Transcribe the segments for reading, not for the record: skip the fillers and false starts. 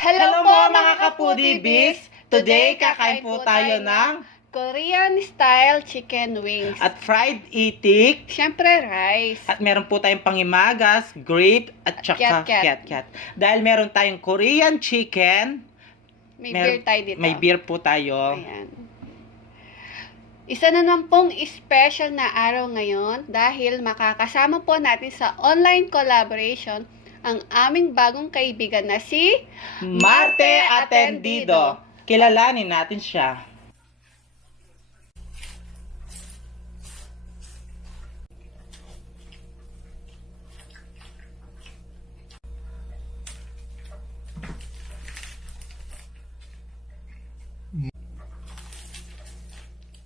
Hello po mga ka-foodie-bis! Today, kakain po tayo ng Korean style chicken wings. at fried itik. Siyempre rice. At meron po tayong pangimagas, grape, at tsaka Cat-cat. cat-cat. Dahil meron tayong Korean chicken. May beer tayo dito. May beer po tayo. Ayan. Isa na naman pong special na araw ngayon dahil makakasama po natin sa online collaboration ang aming bagong kaibigan na si Marte Atendido. Kilalanin natin siya.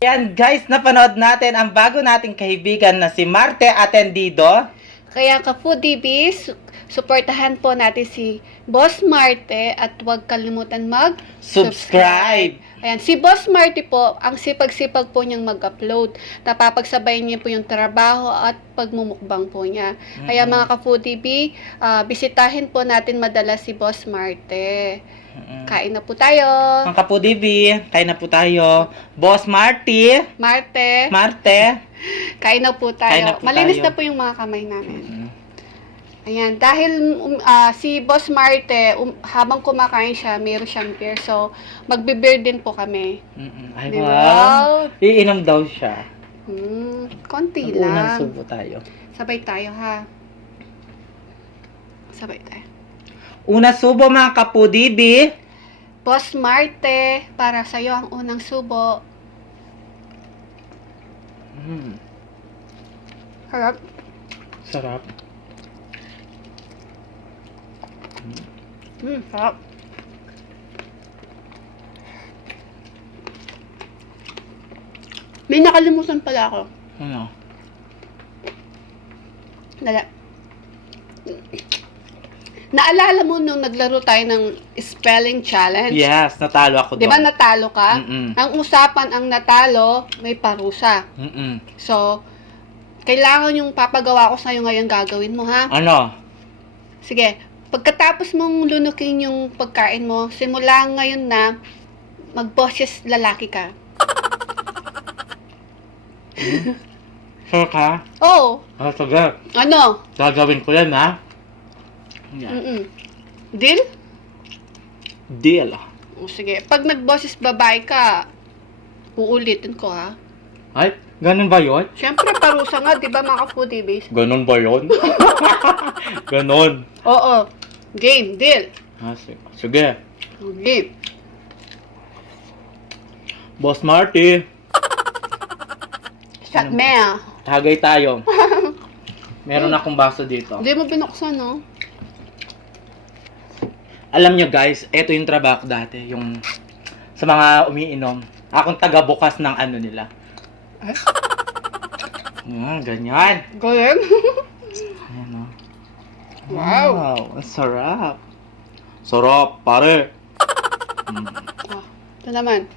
Yan guys, napanood natin ang bago nating kaibigan na si Marte Atendido. Kaya ka-foodie-bis, suportahan po natin si Boss Marte at huwag kalimutan Subscribe. Ayan, si Boss Marte po, ang sipag-sipag po niyang mag-upload. Napapagsabayin niya po yung trabaho at pagmumukbang po niya. Kaya mga ka-foodie, bisitahin po natin madalas si Boss Marte. Kain na po tayo. Ang Kapudibi, kain na po tayo. Boss Marte, Marte, kain na po tayo. Kain na po Malinis tayo. na po yung mga kamay namin. Ayan, dahil si Boss Marte, habang kumakain siya, meron siyang beer. So, magbe-beer din po kami. Ay, Di wow. ba? Iinom daw siya. Konti Unang lang. subo tayo. Sabay tayo, ha? Sabay tayo. Una subo mga Kapudibi. Boss Marte, para sa'yo ang unang subo. Harap. Sarap. Sarap. May nakalimutan pala ako. Ano? Dala. Naalala mo nung naglaro tayo ng spelling challenge? Yes, natalo ako doon. Di ba natalo ka? Mm-mm. Ang usapan, ang natalo, may parusa. So, kailangan yung papagawa ko sa'yo ngayon gagawin mo, ha? Ano? Sige, pagkatapos mong lunukin yung pagkain mo, simula ngayon na magboses lalaki ka. Sure ka? Oh, Sige. ano? Gagawin ko yan, ha? Yan. Deal? Deal. O, sige, pag nagboses babae ka, uulitin ko, ha? Ay, ganun ba yun? Siyempre, parusa nga, di ba, mga foodie base? Ganun ba yun? Ganun. Oo. Game, deal. Sige. Game. Boss Marty, Shot me, ah. tagay tayo. Meron akong baso dito. Hindi mo binuksan, no? Alam nyo guys, eto yung trabaho ko dati. Yung sa mga umiinom. Akong taga-bukas ng ano nila. Ganyan. Galing. Ayan o. Wow. Ang sarap. Sarap, pare. Ah, ito naman.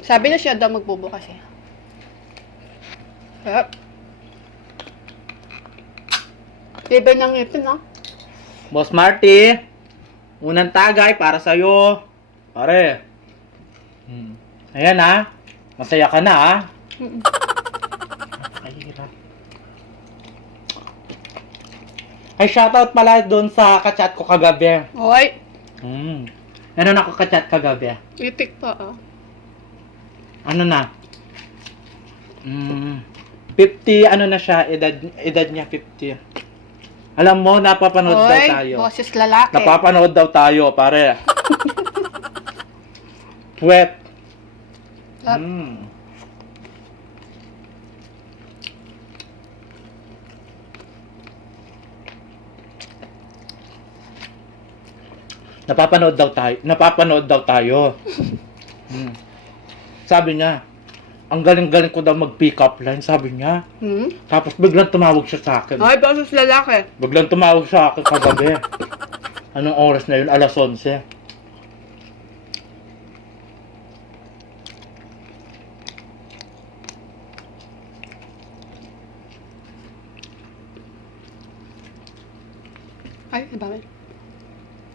Sabi na siya daw magbubukas, eh. Sarap. Iba ng ipin, no? Boss Marty, unang tagay para sa'yo. Pare. Ayan ha. Masaya ka na ha. Kahirap. Ay, shoutout pala doon sa kachat ko kagabi. Hoy, Ano na ako kachat kagabi? itik pa, ah. Ano na? 50, ano na siya, edad niya 50. Alam mo, napapanood daw Hoy, tayo. boses lalaki. Napapanood daw tayo, pare. Puwet. Napapanood daw tayo. Sabi niya, ang galing-galing ko daw mag-pick up line, sabi niya. Hmm? Tapos biglang tumawag siya sa akin. Ay, boses lalaki. Biglang tumawag sa akin kagabi. Anong oras na yun? Alas 11. Ay, iba ba?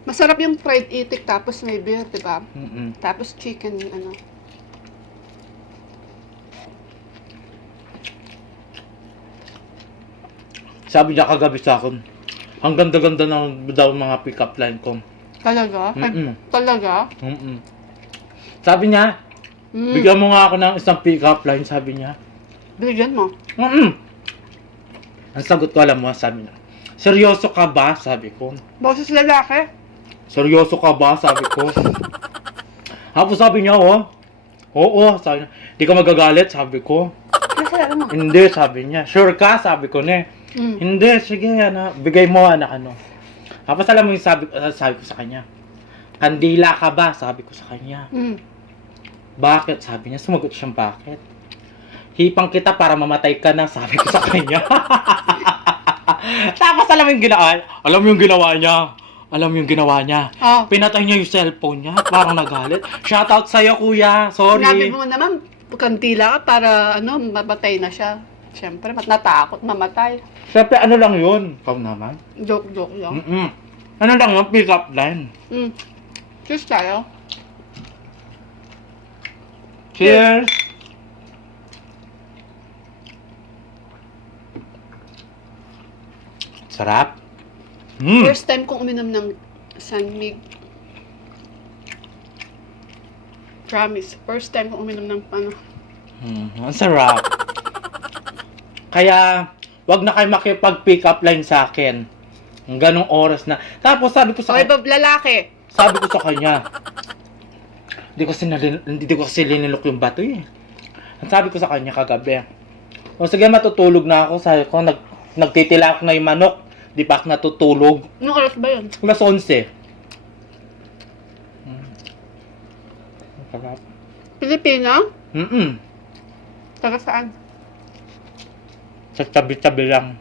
Masarap yung fried itik tapos may beer, di ba? Mm-mm. Tapos chicken, ano. Sabi niya kagabi sa akin, ang ganda-ganda ng daw mga pick-up line ko. Talaga? Ay, Mm-mm. talaga? Mm-mm. Sabi niya, Mm. bigyan mo nga ako ng isang pick-up line, sabi niya. Bigyan mo. Mm-mm. Ang sagot ko, alam mo, sabi niya, seryoso ka ba? Sabi ko. Boses lalaki? Seryoso ka ba? Sabi ko. Tapos sabi niya, oh. Oo, sabi niya. Di ka magagalit? Sabi ko. Kasi ano mo? Hindi, sabi niya. Sure ka? Sabi ko ne. Mm. Hindi, sige, ano. Bigay mo, anak, ano. Tapos alam mo yung sabi ko sa kanya. Kandila ka ba? Sabi ko sa kanya. Mm. Bakit? Sabi niya. Sumagot siyang bakit. Hipang kita para mamatay ka na. Sabi ko sa kanya. Tapos alam mo yung ginawa. Alam mo yung ginawa niya. Alam mo yung ginawa niya. Oh. Pinatay niya yung cellphone niya. Parang nagalit. Shoutout sa'yo, kuya. Sinabi Sorry. mo naman, kantila ka para, ano, mamatay na siya. Siyempre, natakot mamatay. Siyempre, ano lang yun? Ikaw naman. Joke lang. Mm-mm. Ano lang yun? Pick up line. Mm. Cheers tayo. Cheers! Sarap. Mm. First time kong uminom ng San Mig. Promise. First time kong uminom ng ano. Ang sarap. Kaya, wag na kayo makipag-pick up line sa akin. Ang ganong oras na. Tapos sabi ko sa Okay, lalaki. sabi ko sa kanya, hindi ko kasi linilok yung bato eh. Ang sabi ko sa kanya kagabi, o sige matutulog na ako, sabi ko, nagtitilak na yung manok, di pa ako natutulog. Anong oras ba yun? Alas 11. Ang sarap. Pilipino? Mm-mm. Taga saan? Sa tabi-tabi lang.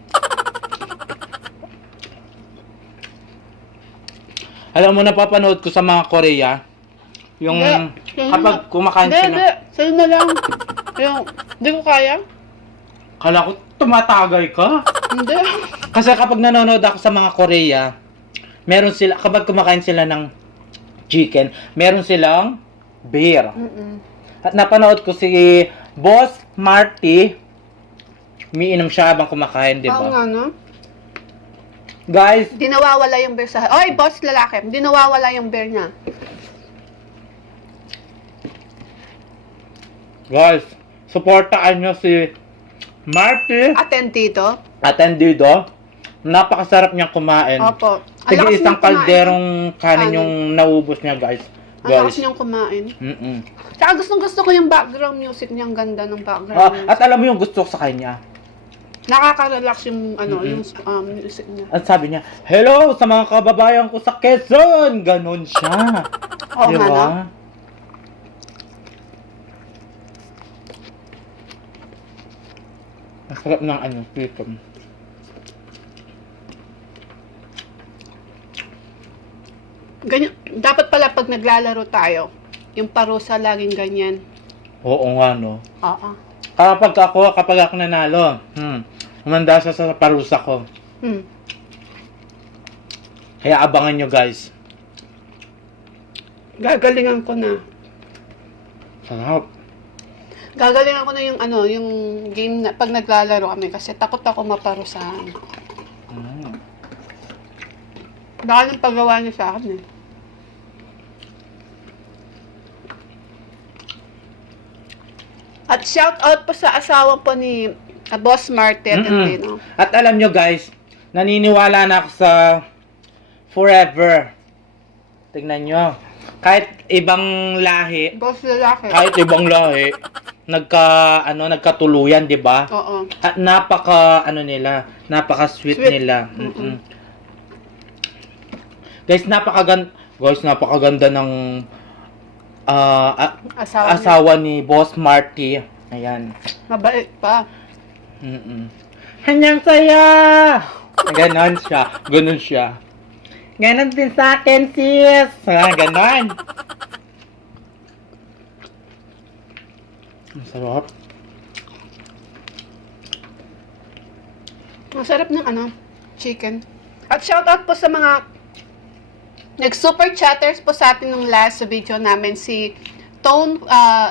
Alam mo, napapanood ko sa mga Korea, yung Hindi. kapag kumakain Hindi. sila, Sa'yo na lang. Yung, di ko kaya. kala ko tumatagay ka. Hindi. Kasi kapag nanonood ako sa mga Korea, meron sila, kapag kumakain sila ng chicken, meron silang beer. Mm-mm. At napanood ko si Boss Marty, umiinom siya habang kumakain, di Oo ba? nga, no? Guys, Di nawawala yung beer sa... Oy, boss lalaki. Di nawawala yung beer niya. supportaan nyo si Marty Atentido. Atendido. Napakasarap niyang kumain. Opo. Sige, lakas isang niyang kumain. kalderong kanin Kanin. yung naubos niya, guys. Ang lakas niyang kumain. Mm-mm. Tsaka gusto ko yung background music niya. Ang ganda ng background music. At alam mo yung gusto ko sa kanya. Nakaka-relax yung, ano, Mm-mm. yung music niya. At sabi niya, hello sa mga kababayan ko sa Quezon! Ganon siya. Oo nga, no? Ang sarap ng ano, chicken. Ganyan. Dapat pala pag naglalaro tayo, yung parusa laging ganyan. Oo nga, no. Oo. Kapag ako nanalo, umanda siya sa parusa ko. Hmm. Kaya abangan nyo, guys. Gagalingan ko na. Sarap. Gagalingan ko na yung ano, yung game na pag naglalaro kami kasi takot ako maparusahan. Mm. Baka nang paggawa niya sa akin eh. At shout out po sa asawa po ni Boss Marty Atentino. At alam nyo, guys, naniniwala na ako sa forever. Tingnan nyo. Kahit ibang lahi, Boss lalaki. nagkatuluyan, 'di ba? Oo. At napaka sweet Sweet. nila. Mm-mm. Guys, napakaganda ng Asawa niya. asawa ni Boss Marty. Ayan. Mabait pa. Hanyang saya! Ganon siya. Ganon siya. Ganon din sa akin, sis. Ganon. Ang sarap. Ang sarap ng chicken. At shoutout po sa mga nag-super chatters po sa atin nung last video namin, si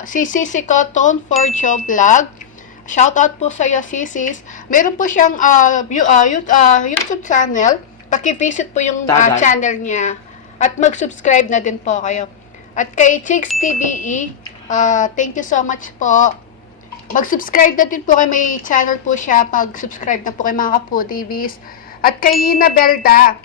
Sisi ko, Tone for Joe Vlog. Shoutout po sa iyo, Sisis. Meron po siyang YouTube channel. Paki-visit po yung channel niya. At mag-subscribe na din po kayo. At kay Chicks TVE, thank you so much po. Mag-subscribe na din po kay may channel po siya. Mag-subscribe na po kay mga ka-foodies. At kay Ina Belda,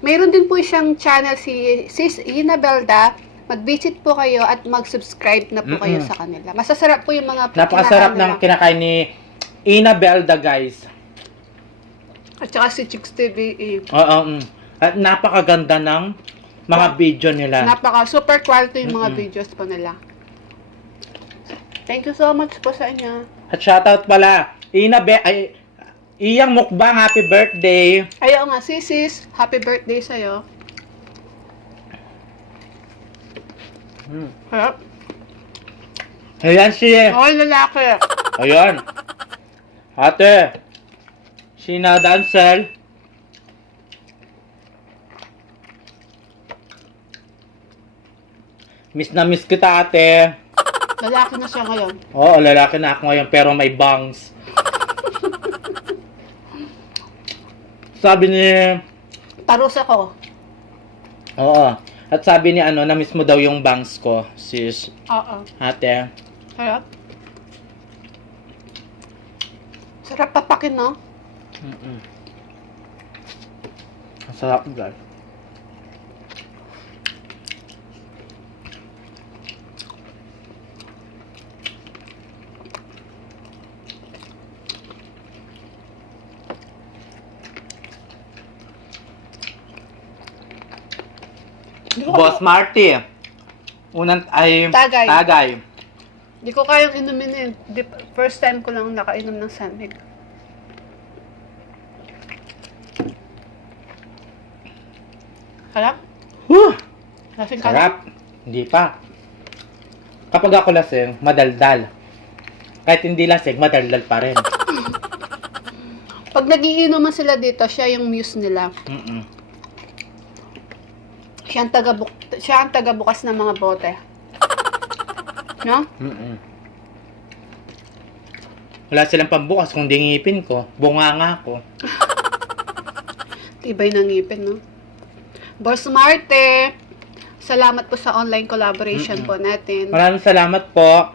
mayroon din po siyang channel si Sis Ina Belda. Mag-visit po kayo at mag-subscribe na po kayo sa kanila. Masasarap po yung mga napakasarap ng kinakain ni Ina Belda, guys. At saka si Chicks TVE. At napakaganda ng mga video nila. Super quality yung mga videos po nila. Thank you so much po sa inyo. At shoutout pala, Iyang Mukbang, happy birthday. Ayaw nga, Sis, happy birthday sa'yo. Harap. Ayan siya. Okay, lalaki. Ayan. Ate, Sheena Dancel. Miss na miss kita, ate. Lalaki na siya ngayon. Oo, lalaki na ako ngayon pero may bangs. Sabi ni... Parus ako. Oo. At sabi ni na-miss mo daw yung bangs ko, sis. Oo. Ate. Harap. Sarap papakin, no? Ang sarap, guys. Boss Marty. Unang ay tagay. Di ko kayang inumin first time ko lang nakainom ng Sanmig. Harap? Whew! Lasing ka na? Sarap. Hindi pa. Kapag ako lasing, madaldal. Kahit hindi lasing, madaldal pa rin. Pag nagiinuman sila dito, siya yung muse nila. Siya ang tagabukas ng mga bote. No? Wala silang pambukas kung di ngipin ko. Bunganga ko. Tibay ng ngipin, no? Boss Marte, salamat po sa online collaboration po natin. Maraming salamat po.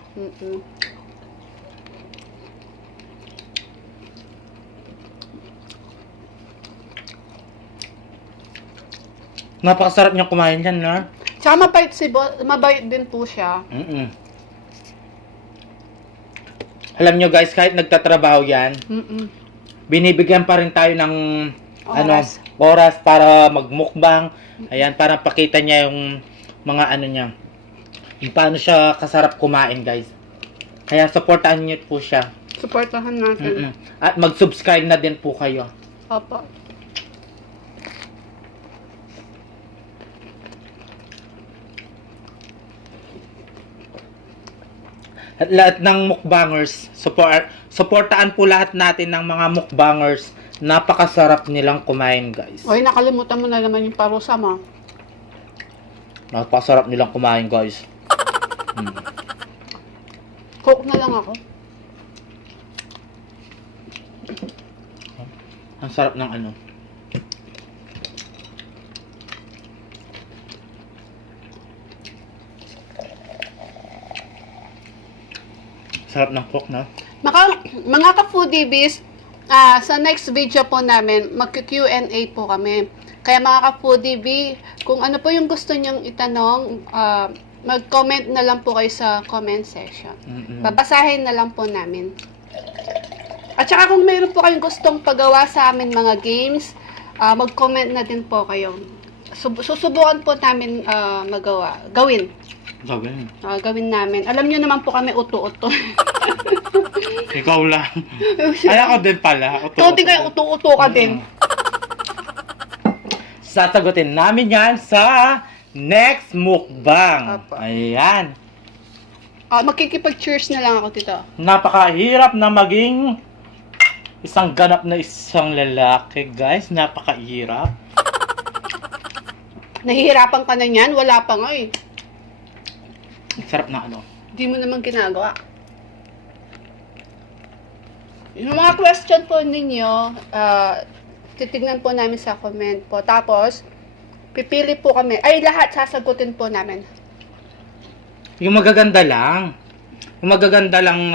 Napakasarap niyang kumain yan, no? Tsaka mabait din po siya. Alam nyo guys, kahit nagtatrabaho yan, binibigyan pa rin tayo ng oras para magmukbang. Ayan, para pakita niya yung mga niya. Yung paano siya kasarap kumain, guys. Kaya supportahan niyo po siya. Supportahan natin. At mag-subscribe na din po kayo. Opo. At lahat ng mukbangers, supportaan po lahat natin ng mga mukbangers. Napakasarap nilang kumain, guys. Oy, nakalimutan mo na naman yung parusa mo. Napakasarap nilang kumain, guys. Coke na lang ako. Ang sarap ng sarap ng coke, no? Mga ka-foodies, sa next video po namin, mag-Q&A po kami. Kaya mga ka-foodie, kung ano po yung gusto nyong itanong, mag-comment na lang po kayo sa comment section. Babasahin na lang po namin. At saka kung mayroon po kayong gustong pagawa sa amin mga games, mag-comment na din po kayo. Susubukan po namin gawin. Gawin. Gawin namin. Alam nyo naman po kami uto-uto. Ikaw lang. Ay, ako din pala. Ikaw din kayo uto-uto ka din. Sasagutin namin yan sa next mukbang. Apo. Ayan. Magkikipag-cheers na lang ako dito. Napakahirap na maging isang ganap na isang lalaki, guys. Napakahirap. Nahihirapan ka na yan? Wala pa nga eh. Sarap na ano. Hindi mo naman ginagawa. Yung mga question po ninyo, titignan po namin sa comment po. Tapos, pipili po kami. Ay, lahat sasagutin po namin. Yung magaganda lang. Yung magaganda lang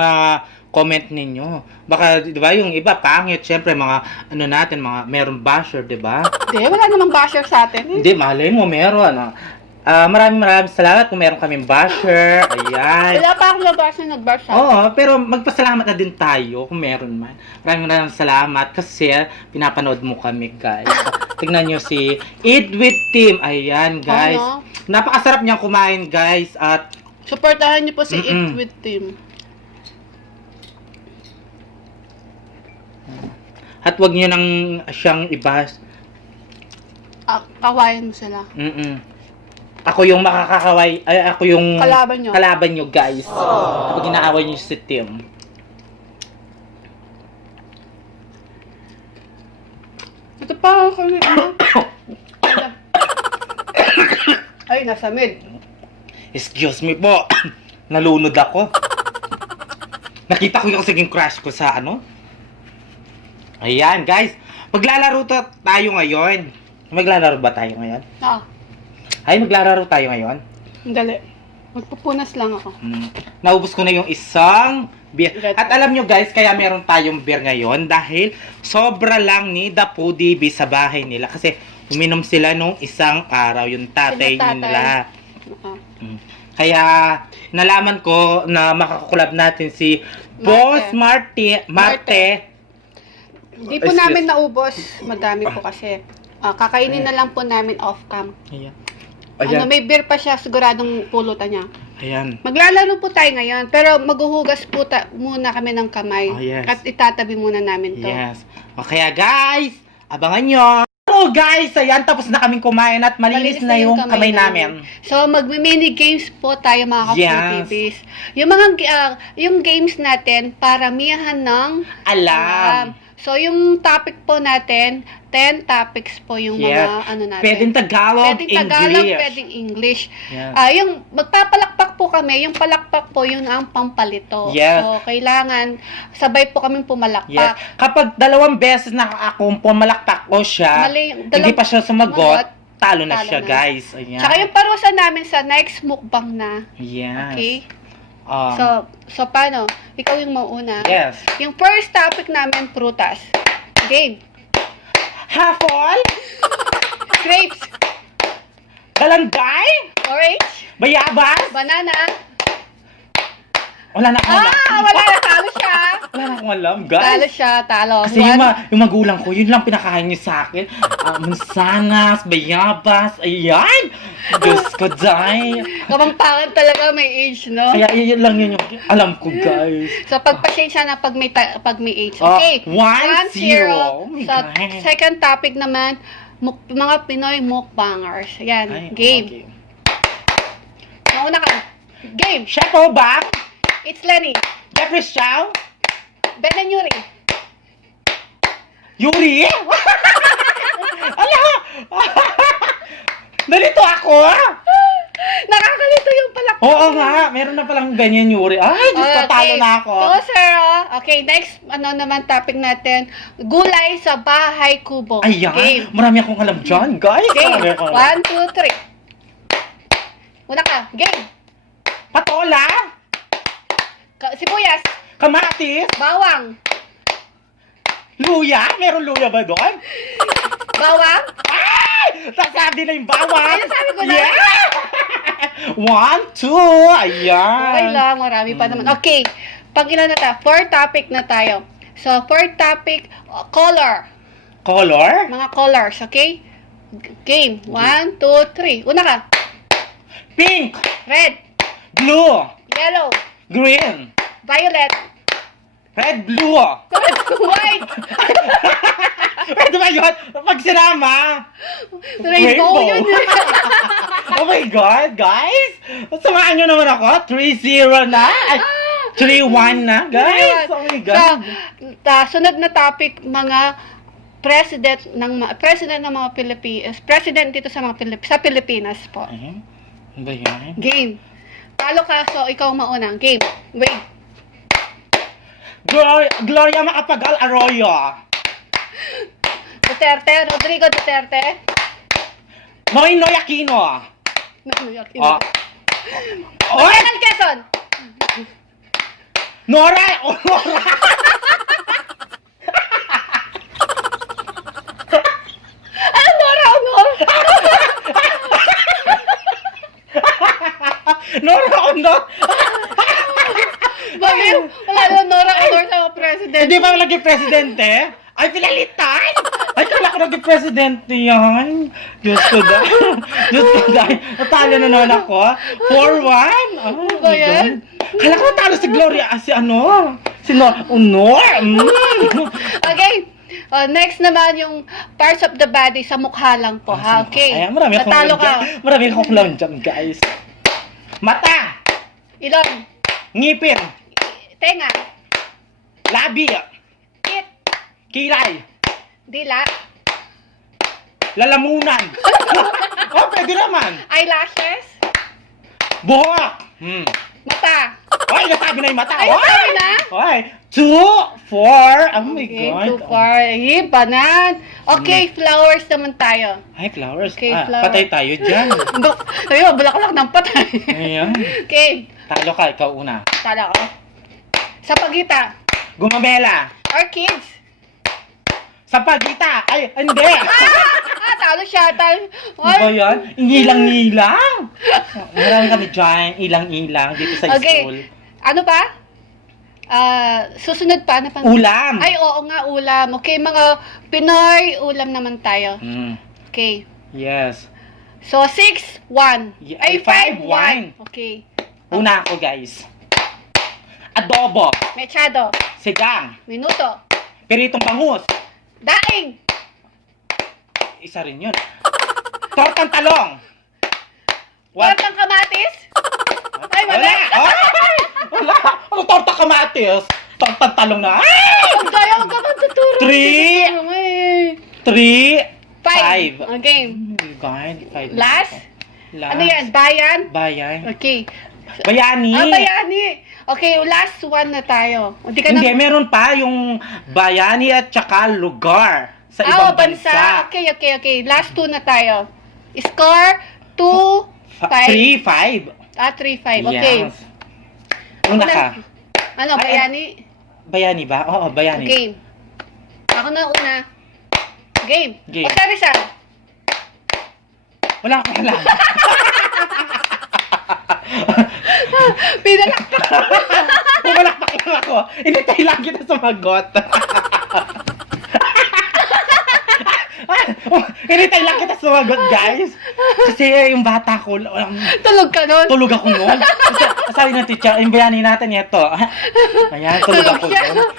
comment ninyo. Baka, di ba, yung iba pangit. Siyempre, mga, ano natin, mga, meron basher, di ba? Hindi, wala namang basher sa atin. Hindi, malay mo, meron. Maraming salamat kung meron kaming basher. Ayan. Wala pa akong nabasa nag-bash sa atin. Oo, pero magpasalamat na din tayo kung meron man. Maraming salamat kasi pinapanood mo kami, guys. Tignan nyo si Eat with Team. Ayan, guys. Ano? Napakasarap niyang kumain, guys. At Supportahan niyo po si Eat with Team. At wag niyo nang siyang ibas. Kawayan mo sila. Ako yung makakakaway, ay ako yung Kalaban nyo. guys. Kapag inaaway niyo si Tim. Ito pa kami. Ay, nasa mid. Excuse me po. Nalunod ako. Nakita ko yung kasing crush ko sa ano. Ayan, guys. Maglalaro tayo ngayon. Maglalaro ba tayo ngayon? Ay, maglalaro tayo ngayon. Dali. Magpupunas lang ako. Naubos ko na yung isang beer. At alam nyo guys, kaya meron tayong beer ngayon dahil sobra lang ni The Foodie Bee sa bahay nila. Kasi uminom sila nung isang araw, yung tatay nila. Kaya nalaman ko na makakulab natin si Boss Marte. Hindi po namin naubos. Madami po kasi. Kakainin na lang po namin off-cam. Ayan. May beer pa siya, siguradong pulutan niya. Ayan. Maglalaro po tayo ngayon, pero maghuhugas po muna kami ng kamay. Yes. At itatabi muna namin to. Yes. O kaya guys, abangan nyo. Hello guys, ayan, tapos na kaming kumain at malinis na yung kamay namin. So, mag-mini games po tayo mga ka-foodies. Yung mga yung games natin, paramihan ng alam. So, yung topic po natin, 10 topics po yung mga ano natin. Pwedeng Tagalog, English. Pwedeng English. Yes. Yung magpapalakpak po kami, yung palakpak po yun ang pampalito. Yes. So, kailangan sabay po kaming pumalakpak. Yes. Kapag 2 beses na ako pumalakpak ko siya, hindi pa siya sumagot, talo na siya, guys. Ayan. Tsaka yung parusa namin sa next mukbang na. Yes. Okay? So paano? Ikaw yung mauuna. Yes. Yung first topic namin, prutas. Game. Hapol? Grapes. Balanday? Orange. Bayabas? Banana. Wala na akong alam. Wala na. Talo siya. Wala na akong alam, guys. Talo siya. Talo. Kasi yung magulang ko, yun lang pinakain niyo sa akin. Mansanas, bayabas, ayan. Diyos ko, day. Kapangpangan talaga may age, no? Kaya yun lang yun yung alam ko, guys. So, pagpasensya na pag may age. Okay. 1-0. Oh my So, God. second topic naman, mga Pinoy mukbangers. Ayan, Ay, game. okay. Mauna ka. Game. Chef Obak, It's Lenny. Jeffrey Chow, Ben and Yuri. Yuri. Ala! Nalito ako! Nakakalito yung palakpak. Oo nga, meron na palang ganyan, Yuri. Ay, Diyos ko, talo na ako. Okay, next, naman topic natin, gulay sa bahay kubo. Ayan, Game. marami akong alam dyan, guys. Game. Marami akong alam. 1, 2, 3. Una ka, game. Patola, Sibuyas, kamatis, bawang, luya. Meron luya ba doon? bawang, Ay! Nasabi na yung bawang. Ay, nasabi ko na. Yeah! 1, 2. Ayan. Okay lang, marami pa naman. Okay, pag ilan na tayo? 4 topic na tayo. So, 4 topic, color. Color? Mga colors, okay? Game. 1, 2, 3. Una ka. Pink, Red, blue, yellow, green, violet, red, blue. white, Pwede ba yun? Pag sinama. rainbow yun. Oh my God, guys. Samahan nyo naman ako. 3-0 na. Ay, 3-1 na, guys. Oh my God. So, sunod na topic, mga president ng mga Pilipinas, president dito sa sa Pilipinas po. Ano ba yan? Game. Talo ka, so ikaw mauna. Game. Wait. Gloria Macapagal Arroyo. Duterte, Rodrigo Duterte. Noynoy Aquino. Oh. Oy! Manuel Quezon. Nora! Oh, Nora! Ano, Nora, Honor? Nora Honor! Bakit? Wala na Nora Honor sa president. Hindi ba naging presidente? Ay, pinalitan! Ay, kala ko naging presidente yan. Diyos ko dahil. Diyos ko dahil. Natalo na naman ako. 4-1. Oh ba my yan? God. Kala ko natalo si Gloria. Si ano? Si Honor. Okay. Next naman yung parts of the body sa mukha lang po, ha? Okay. Ay, marami akong Natalo lang ka. dyan. Marami akong lang dyan, guys. Mata. Ilong. Ngipin. Tenga. Labi. Tit. Kilay. Dila. Lalamunan. Oh, pwede naman. Eyelashes. Buhok. Mata. Ay, nasabi na yung mata. Ay, sabi na? Ay, 2, 4. Oh my Okay, God. too far. Banan. Okay, flowers naman tayo. Ay, flowers. Okay, flowers. Patay tayo dyan. Ayun, bulaklak ng patay. Ayan. Okay, Talo ka, ikaw una. tala ko. Sa pagita. Gumamela. Orchids. Sa pagita. Ay, hindi. Talo siya. Talo. Ano ba yan? Ingilang-ngilang. Marami kami dyan. Ilang-ilang dito sa Okay. school. Ano pa? Susunod pa na pang... Ulam. Ay, oo nga, ulam. Okay, mga Pinoy, ulam naman tayo. Okay. Yes. So, 6-1. Yeah, Ay, 5-1. 5-1. Okay. Una ako, guys. Adobo. Mechado. Sigang. Minuto. Piritong bangus. Daing. Isa rin yun. Tortang talong. What? Tortang kamatis. Ay, mali. Wala. Ay! Wala. Ano torta kamatis? Tortang talong na. Ay! Huwag tayo, huwag ka magtuturo. 3, 5. 5. Okay. God, 5. Last? Last. Ano yan? Bayan? Bayan. Okay. Bayani. Bayani. Okay, last one na tayo. Hindi ka Hindi, na... meron pa yung bayani at saka lugar sa ibang bansa. Okay. Last two na tayo. Score 2-5. 3-5. 3-5. Okay. Yes. Una ka. Ano, Ay, bayani? Bayani ba? Oo, bayani. Okay. Ako na una. Game. Game. O, Teresa. Wala akong alam. Pinalakpak. Pumalakpak lang ako. Inintay lang kita sumagot. Inintay lang kita sumagot, guys. Kasi yung bata ko, Tulog ka nun. tulog ako noon. Sabi ng teacher, yung bayani natin ito. Ayan, tulog ako siya. noon.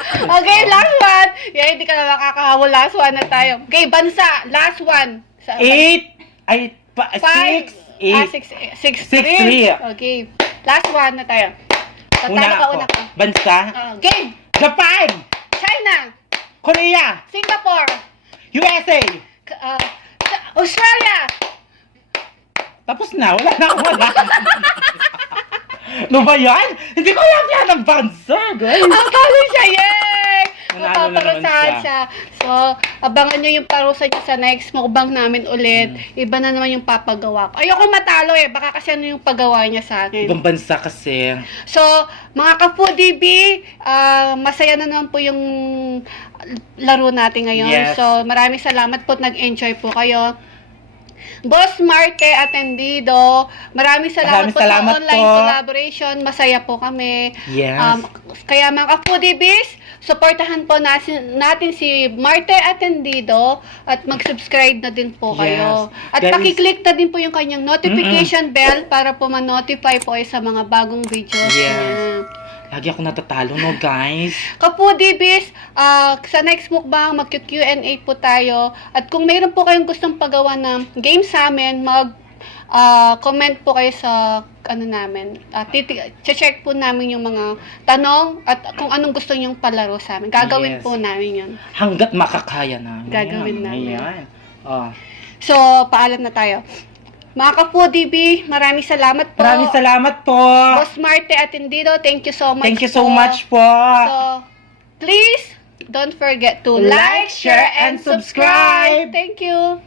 Okay, last one. Yeah, hindi ka na makakahabol. Last one na tayo. Okay, bansa. Last one. 8, ay, 6, 8. 6-3. Okay. Last one na tayo. Tatalo Una ka, ako. una ka. Bansa. Game. Japan. China. Korea. Singapore. USA. Australia. Tapos na, wala na akong alam. Ano ba yan? Hindi ko alam yan ang bansa, guys. Ang talo siya, yay! Nanalo na naman Mapaparusahan siya. siya. So, abangan nyo yung parusa niya sa next mukbang namin ulit. Iba na naman yung papagawa ko. Ayoko matalo eh. Baka kasi ano yung pagawa niya sa akin. Ibang bansa kasi. So, mga ka-foodie B, masaya na naman po yung laro natin ngayon. Yes. So, maraming salamat po at nag-enjoy po kayo. Boss Marte Atendido. Maraming salamat Maraming po salamat sa online po. collaboration. Masaya po kami. Yes. Kaya mga ka-foodie biz, supportahan po natin si Marte Atendido at mag-subscribe na din po kayo. Yes. At Guys, pakiclick na din po yung kanyang notification bell para po ma-notify po kayo sa mga bagong videos Yes. niya. Lagi ako natatalo, no, guys? Ka-foodie biz, sa next mukbang, mag-Q&A po tayo. At kung mayroon po kayong gustong pagawa ng game sa amin, comment po kayo sa namin. Check po namin yung mga tanong at kung anong gusto nyong palaro sa amin. Gagawin Yes. po namin yun. Hanggat makakaya namin. Gagawin namin. Ayan. Oh. So, paalam na tayo. Mga ka-foodie B, maraming salamat po. Maraming salamat po. Boss Marte Atendido, thank you so much Thank you so po. much po. So, please, don't forget to like, share, and subscribe. Thank you.